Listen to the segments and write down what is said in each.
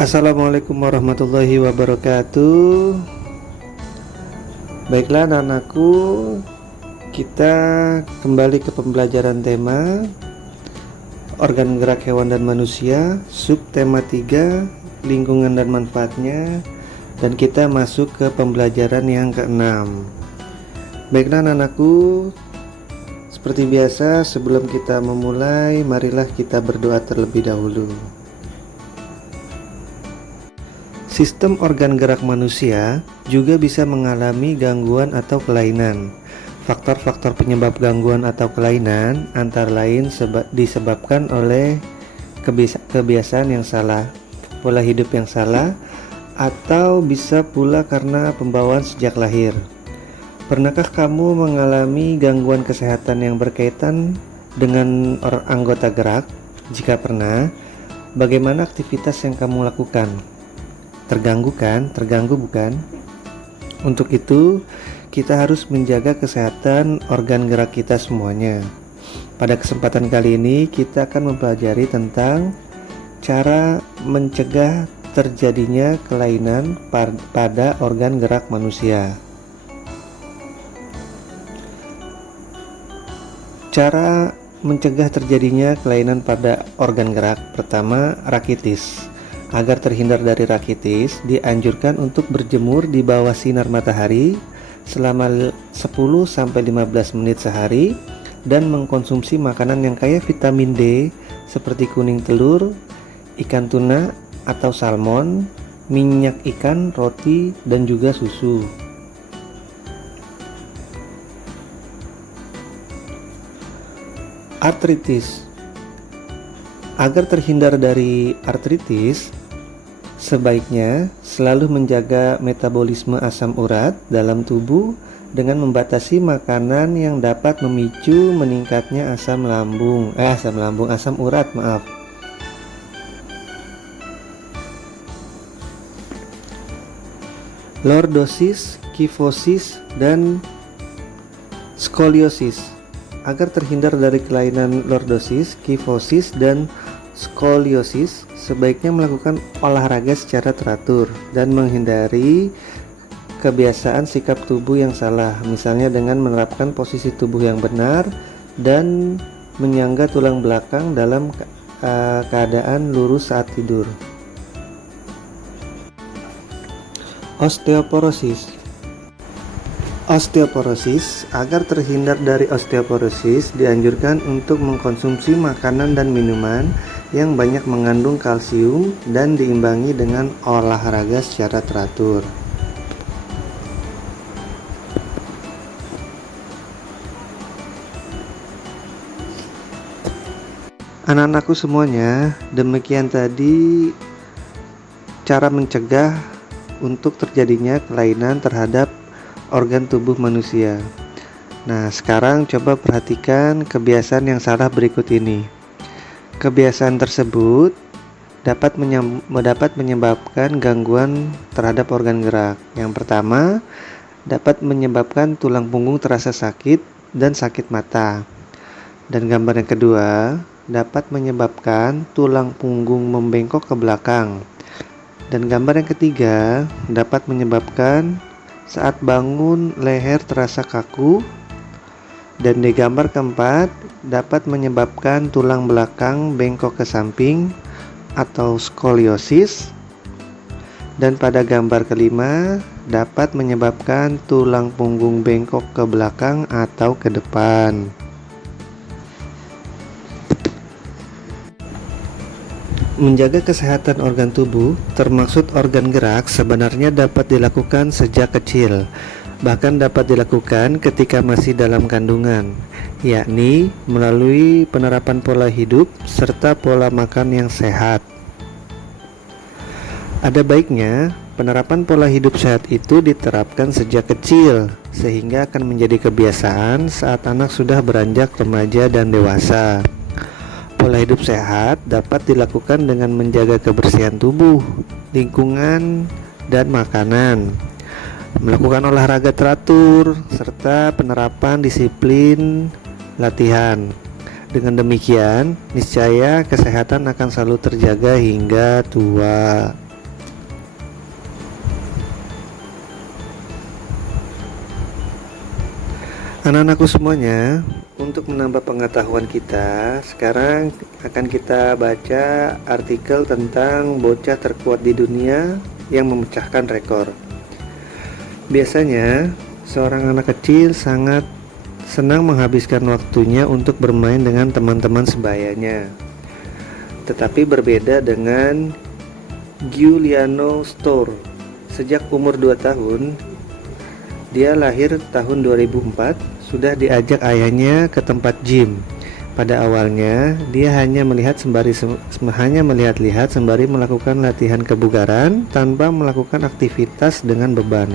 Assalamualaikum warahmatullahi wabarakatuh. Baiklah anak-anakku, kita kembali ke pembelajaran tema organ gerak hewan dan manusia, subtema 3, lingkungan dan manfaatnya, dan kita masuk ke pembelajaran yang ke-6. Baiklah anak-anakku, seperti biasa sebelum kita memulai, marilah kita berdoa terlebih dahulu. Sistem organ gerak manusia juga bisa mengalami gangguan atau kelainan. Faktor-faktor penyebab gangguan atau kelainan antara lain disebabkan oleh kebiasaan yang salah, pola hidup yang salah, atau bisa pula karena pembawaan sejak lahir. Pernahkah kamu mengalami gangguan kesehatan yang berkaitan dengan anggota gerak? Jika pernah, bagaimana aktivitas yang kamu lakukan? Terganggu kan? Terganggu bukan? Untuk itu, kita harus menjaga kesehatan organ gerak kita semuanya. Pada kesempatan kali ini, kita akan mempelajari tentang cara mencegah terjadinya kelainan pada organ gerak manusia. Cara mencegah terjadinya kelainan pada organ gerak. Pertama, rakitis. Agar terhindar dari rakitis, dianjurkan untuk berjemur di bawah sinar matahari selama 10-15 menit sehari dan mengkonsumsi makanan yang kaya vitamin D seperti kuning telur, ikan tuna atau salmon, minyak ikan, roti, dan juga susu. Artritis. Agar terhindar dari artritis, sebaiknya selalu menjaga metabolisme asam urat dalam tubuh dengan membatasi makanan yang dapat memicu meningkatnya asam urat. Lordosis, kifosis, dan skoliosis. Agar terhindar dari kelainan lordosis, kifosis, dan skoliosis, sebaiknya melakukan olahraga secara teratur dan menghindari kebiasaan sikap tubuh yang salah, misalnya dengan menerapkan posisi tubuh yang benar dan menyangga tulang belakang dalam keadaan lurus saat tidur. Osteoporosis. Agar terhindar dari osteoporosis, dianjurkan untuk mengkonsumsi makanan dan minuman yang banyak mengandung kalsium dan diimbangi dengan olahraga secara teratur. Anak-anakku semuanya, demikian tadi cara mencegah untuk terjadinya kelainan terhadap organ tubuh manusia. Nah, sekarang coba perhatikan kebiasaan yang salah berikut ini. Kebiasaan tersebut dapat menyebabkan gangguan terhadap organ gerak. Yang pertama, dapat menyebabkan tulang punggung terasa sakit dan sakit mata. Dan gambar yang kedua, dapat menyebabkan tulang punggung membengkok ke belakang. Dan gambar yang ketiga, dapat menyebabkan saat bangun leher terasa kaku. Dan di gambar keempat, dapat menyebabkan tulang belakang bengkok ke samping atau skoliosis. Dan pada gambar kelima, dapat menyebabkan tulang punggung bengkok ke belakang atau ke depan. Menjaga kesehatan organ tubuh, termasuk organ gerak, sebenarnya dapat dilakukan sejak kecil. Bahkan dapat dilakukan ketika masih dalam kandungan, yakni melalui penerapan pola hidup serta pola makan yang sehat. Ada baiknya penerapan pola hidup sehat itu diterapkan sejak kecil, sehingga akan menjadi kebiasaan saat anak sudah beranjak remaja dan dewasa. Pola hidup sehat dapat dilakukan dengan menjaga kebersihan tubuh, lingkungan, dan makanan, melakukan olahraga teratur, serta penerapan disiplin latihan. Dengan demikian, niscaya kesehatan akan selalu terjaga hingga tua. Anak-anakku semuanya, untuk menambah pengetahuan kita, sekarang akan kita baca artikel tentang bocah terkuat di dunia yang memecahkan rekor. Biasanya, seorang anak kecil sangat senang menghabiskan waktunya untuk bermain dengan teman-teman sebayanya. Tetapi berbeda dengan Giuliano Storr. Sejak umur 2 tahun, dia lahir tahun 2004, sudah diajak ayahnya ke tempat gym. Pada awalnya, dia hanya melihat-lihat sembari melakukan latihan kebugaran tanpa melakukan aktivitas dengan beban.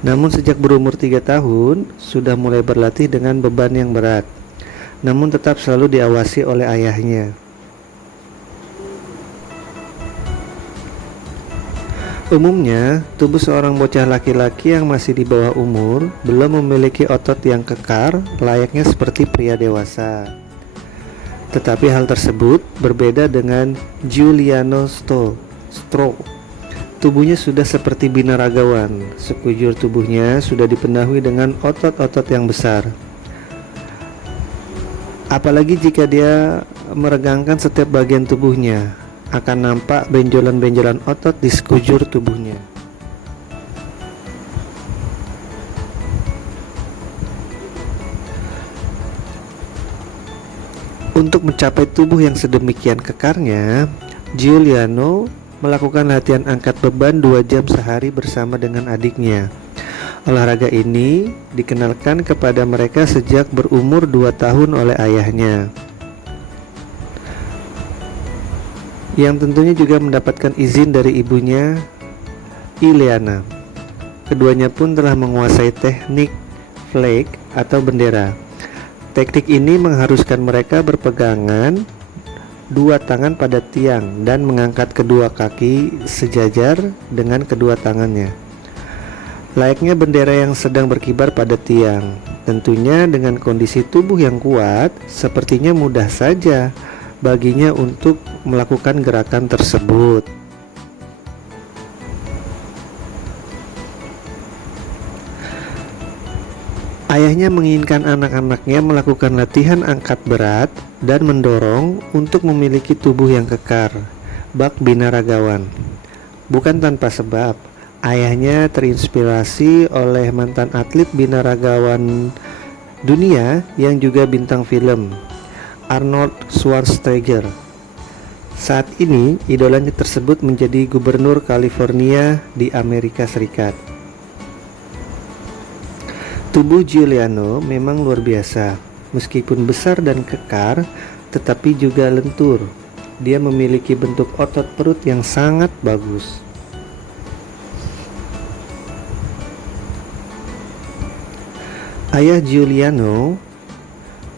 Namun sejak berumur 3 tahun, sudah mulai berlatih dengan beban yang berat. Namun tetap selalu diawasi oleh ayahnya. Umumnya, tubuh seorang bocah laki-laki yang masih di bawah umur belum memiliki otot yang kekar layaknya seperti pria dewasa. Tetapi hal tersebut berbeda dengan Giuliano Storr. Tubuhnya sudah seperti binaragawan. Sekujur tubuhnya sudah dipenuhi dengan otot-otot yang besar. Apalagi jika dia meregangkan setiap bagian tubuhnya, akan nampak benjolan-benjolan otot di sekujur tubuhnya. Untuk mencapai tubuh yang sedemikian kekarnya, Giuliano melakukan latihan angkat beban 2 jam sehari bersama dengan adiknya. Olahraga ini dikenalkan kepada mereka sejak berumur 2 tahun oleh ayahnya, yang tentunya juga mendapatkan izin dari ibunya, Ileana. Keduanya pun telah menguasai teknik flag atau bendera. Teknik ini mengharuskan mereka berpegangan 2 tangan pada tiang dan mengangkat kedua kaki sejajar dengan kedua tangannya, layaknya bendera yang sedang berkibar pada tiang. Tentunya dengan kondisi tubuh yang kuat, sepertinya mudah saja baginya untuk melakukan gerakan tersebut. Ayahnya menginginkan anak-anaknya melakukan latihan angkat berat dan mendorong untuk memiliki tubuh yang kekar, bak binaragawan. Bukan tanpa sebab, ayahnya terinspirasi oleh mantan atlet binaragawan dunia yang juga bintang film, Arnold Schwarzenegger. Saat ini, idolanya tersebut menjadi gubernur California di Amerika Serikat. Tubuh Giuliano memang luar biasa. Meskipun besar dan kekar, tetapi juga lentur. Dia memiliki bentuk otot perut yang sangat bagus. Ayah Giuliano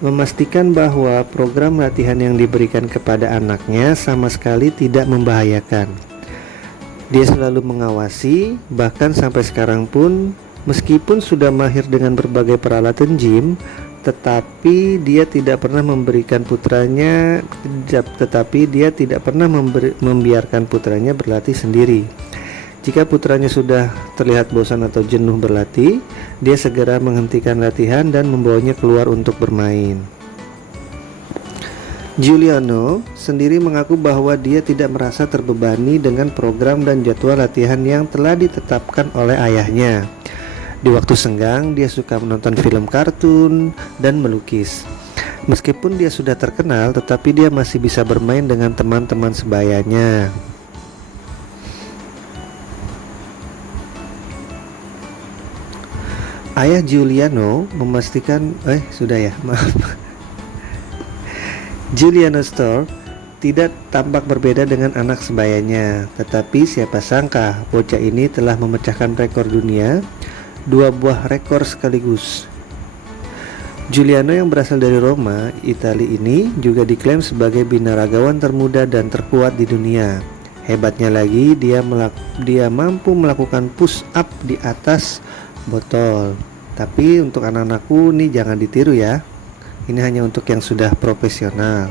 memastikan bahwa program latihan yang diberikan kepada anaknya sama sekali tidak membahayakan. Dia selalu mengawasi, bahkan sampai sekarang pun, meskipun sudah mahir dengan berbagai peralatan gym, tetapi dia tidak pernah membiarkan putranya berlatih sendiri. Jika putranya sudah terlihat bosan atau jenuh berlatih, dia segera menghentikan latihan dan membawanya keluar untuk bermain. Giuliano sendiri mengaku bahwa dia tidak merasa terbebani dengan program dan jadwal latihan yang telah ditetapkan oleh ayahnya. Di waktu senggang, dia suka menonton film kartun dan melukis. Meskipun dia sudah terkenal, tetapi dia masih bisa bermain dengan teman-teman sebayanya. Ayah Giuliano memastikan, Giuliano Storr tidak tampak berbeda dengan anak sebayanya, tetapi siapa sangka bocah ini telah memecahkan rekor dunia, 2 buah rekor sekaligus. Giuliano yang berasal dari Roma, Italia ini juga diklaim sebagai binaragawan termuda dan terkuat di dunia. Hebatnya lagi, dia mampu melakukan push up di atas botol. Tapi untuk anak-anakku nih jangan ditiru ya. Ini hanya untuk yang sudah profesional.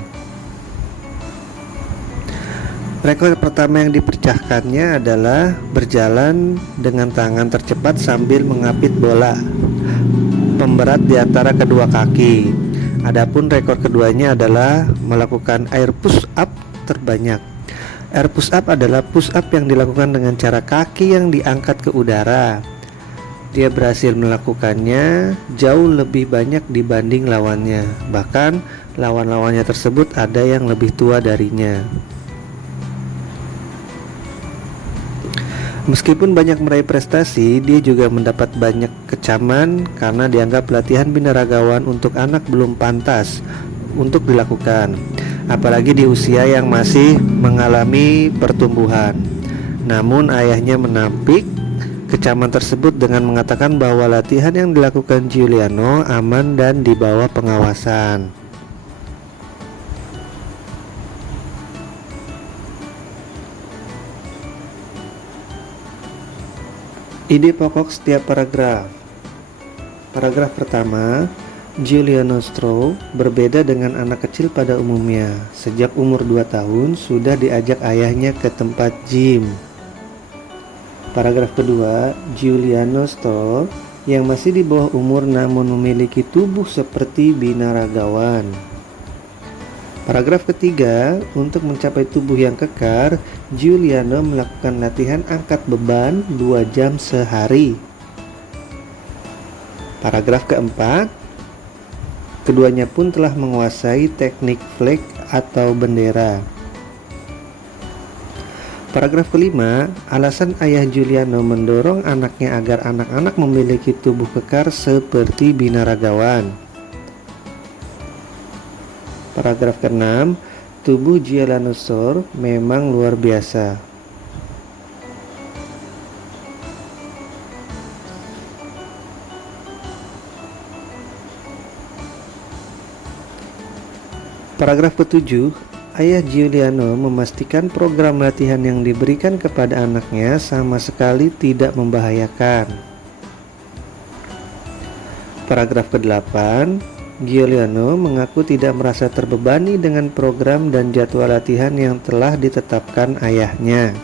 Rekor pertama yang dipecahkannya adalah berjalan dengan tangan tercepat sambil mengapit bola. pemberat di antara kedua kaki. Adapun rekor keduanya adalah melakukan air push up terbanyak. Air push up adalah push up yang dilakukan dengan cara kaki yang diangkat ke udara. Dia berhasil melakukannya jauh lebih banyak dibanding lawannya. Bahkan lawan-lawannya tersebut ada yang lebih tua darinya. Meskipun banyak meraih prestasi, dia juga mendapat banyak kecaman karena dianggap latihan binaragawan untuk anak belum pantas untuk dilakukan, apalagi di usia yang masih mengalami pertumbuhan. Namun ayahnya menampik kecaman tersebut dengan mengatakan bahwa latihan yang dilakukan Giuliano aman dan di bawah pengawasan. Ide pokok setiap paragraf. Paragraf pertama, Giuliano Stroh berbeda dengan anak kecil pada umumnya. Sejak umur 2 tahun sudah diajak ayahnya ke tempat gym. Paragraf kedua, Giuliano Stroh yang masih di bawah umur namun memiliki tubuh seperti binaragawan. Paragraf ketiga, untuk mencapai tubuh yang kekar, Giuliano melakukan latihan angkat beban 2 jam sehari. Paragraf keempat, keduanya pun telah menguasai teknik flag atau bendera. Paragraf kelima, alasan ayah Giuliano mendorong anaknya agar anak-anak memiliki tubuh kekar seperti binaragawan. Paragraf ke-6, tubuh Giuliano Stroh memang luar biasa. Paragraf ke-7, ayah Giuliano memastikan program latihan yang diberikan kepada anaknya sama sekali tidak membahayakan. Paragraf ke-8, Giuliano mengaku tidak merasa terbebani dengan program dan jadwal latihan yang telah ditetapkan ayahnya.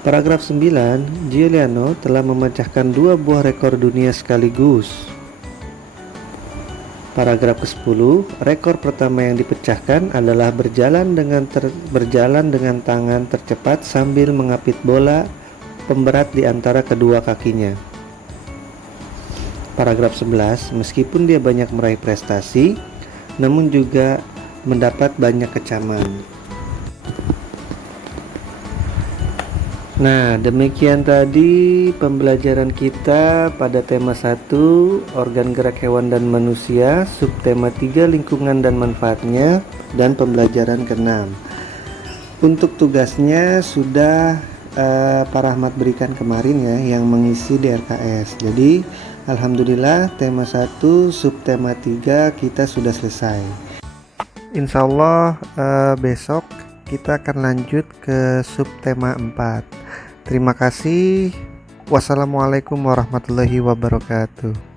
Paragraf 9, Giuliano telah memecahkan 2 buah rekor dunia sekaligus. Paragraf ke-10, rekor pertama yang dipecahkan adalah berjalan dengan tangan tercepat sambil mengapit bola pemberat di antara kedua kakinya. Paragraf 11, meskipun dia banyak meraih prestasi, namun juga mendapat banyak kecaman. Nah, demikian tadi pembelajaran kita pada tema 1, organ gerak hewan dan manusia, subtema 3, lingkungan dan manfaatnya, dan pembelajaran ke-6. Untuk tugasnya sudah Pak Rahmat berikan kemarin ya, yang mengisi di RKS. Jadi alhamdulillah tema 1 subtema 3 kita sudah selesai. Insya Allah besok kita akan lanjut ke subtema 4. Terima kasih. Wassalamualaikum warahmatullahi wabarakatuh.